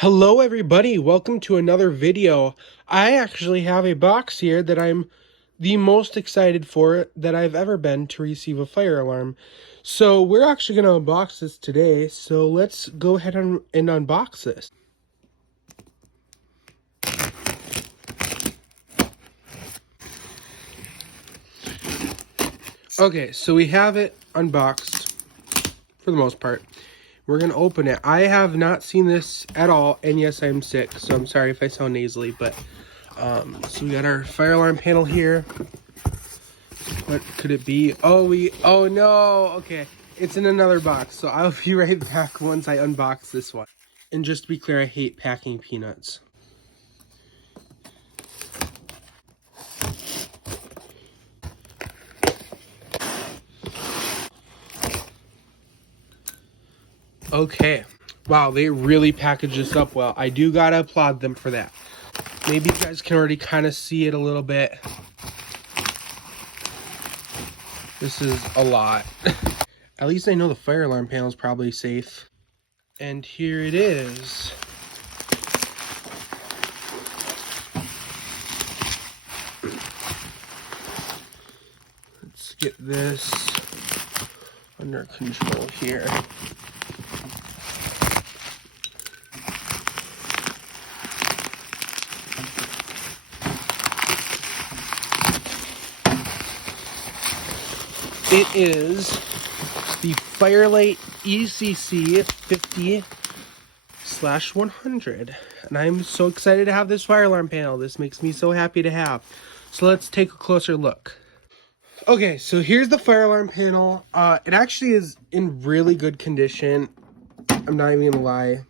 Hello everybody, welcome to another video. I actually have a box here that I'm the most excited for that I've ever been to receive a fire alarm. So we're actually going to unbox this today, so let's go ahead and unbox this. Okay, so we have it unboxed for the most part. We're going to open it. I have not seen this at all, and yes, I'm sick, so I'm sorry if I sound nasally, but so we got our fire alarm panel here. What could it be? Oh no, okay. It's in another box, so I'll be right back once I unbox this one. And just to be clear, I hate packing peanuts. Okay. Wow, they really packaged this up well. I do gotta applaud them for that. Maybe you guys can already kind of see it a little bit. This is a lot. At least I know the fire alarm panel is probably safe. And here it is. Let's get this under control here. It is the Firealarm ECC-50/100. And I'm so excited to have this fire alarm panel. This makes me so happy to have. So let's take a closer look. Okay, so here's the fire alarm panel. It actually is in really good condition. I'm not even gonna lie.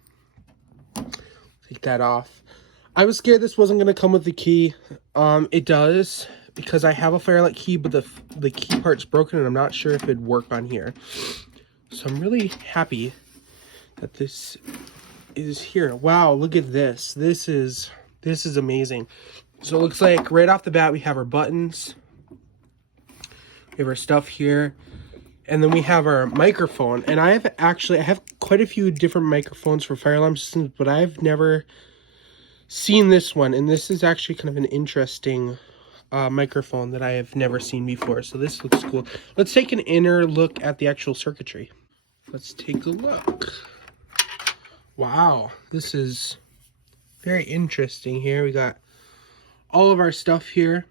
Take that off. I was scared this wasn't gonna come with the key. It does, because I have a Firealarm key, but the key part's broken and I'm not sure if it'd work on here. So I'm really happy that this is here. Wow, look at this. This is amazing. So it looks like right off the bat we have our buttons. We have our stuff here. And then we have our microphone. And I have quite a few different microphones for fire alarm systems, but I've never seen this one. And this is actually kind of an interesting microphone that I have never seen before. So this looks cool. Let's take an inner look at the actual circuitry. Let's take a look. Wow, this is very interesting here. We got all of our stuff here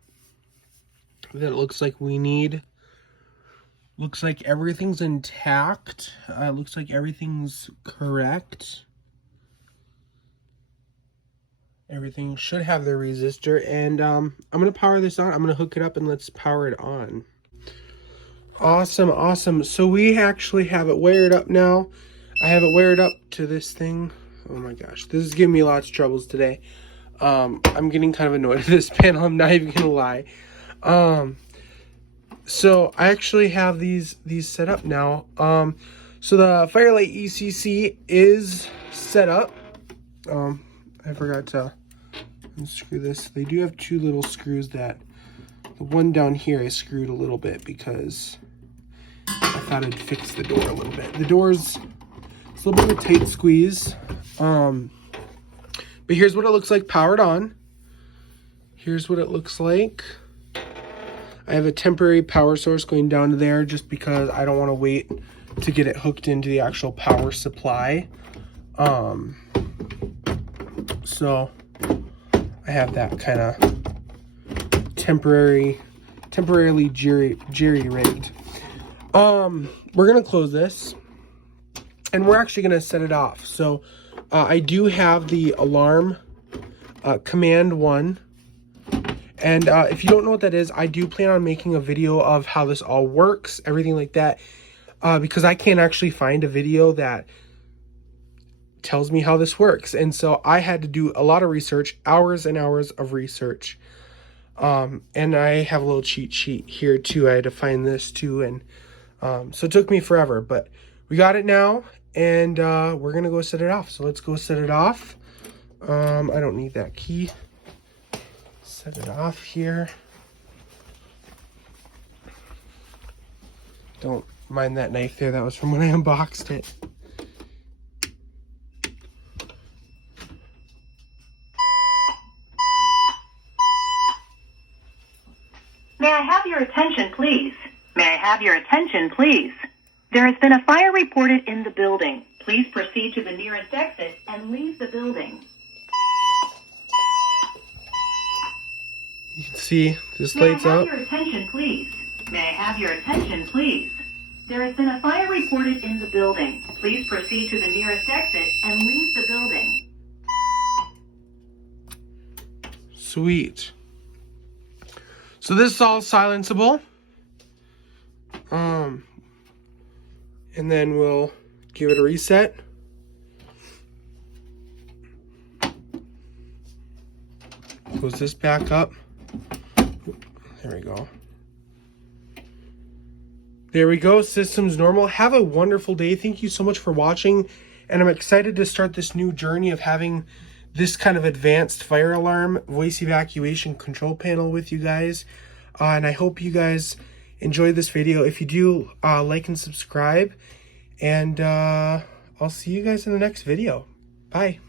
that it looks like we need. Looks like everything's intact. Looks like everything's correct. Everything should have their resistor, and I'm gonna power this on. I'm gonna hook it up and let's power it on. Awesome, awesome. So we actually have it wired up now. I have it wired up to this thing. Oh my gosh, this is giving me lots of troubles today. I'm getting kind of annoyed with this panel, I'm not even gonna lie. So I actually have these set up now. So the Firealarm ECC is set up. I forgot to unscrew this. They do have two little screws that the one down here I screwed a little bit because I thought I'd fix the door a little bit. The door's a little bit of a tight squeeze. But here's what it looks like powered on. Here's what it looks like. I have a temporary power source going down to there just because I don't want to wait to get it hooked into the actual power supply. So I have that kind of temporarily jerry-rigged. We're gonna close this and we're actually gonna set it off. So I do have the alarm command 1. And if you don't know what that is, I do plan on making a video of how this all works, everything like that, because I can't actually find a video that tells me how this works. And so I had to do a lot of research, hours and hours of research. And I have a little cheat sheet here too. I had to find this too. And so it took me forever, but we got it now and we're going to go set it off. So let's go set it off. I don't need that key. Set it off here. Don't mind that knife there. That was from when I unboxed it. your attention, please? May I have your attention, please? There has been a fire reported in the building. Please proceed to the nearest exit and leave the building. You can see this May I lights have up. your attention, please? May I have your attention, please? There has been a fire reported in the building. Please proceed to the nearest exit and leave the building. Sweet. So this is all silenceable. And then we'll give it a reset. Close this back up. There we go. There we go. System's normal. Have a wonderful day. Thank you so much for watching. And I'm excited to start this new journey of having this kind of advanced fire alarm voice evacuation control panel with you guys. And I hope you guys enjoyed this video. If you do, like and subscribe. And I'll see you guys in the next video. Bye.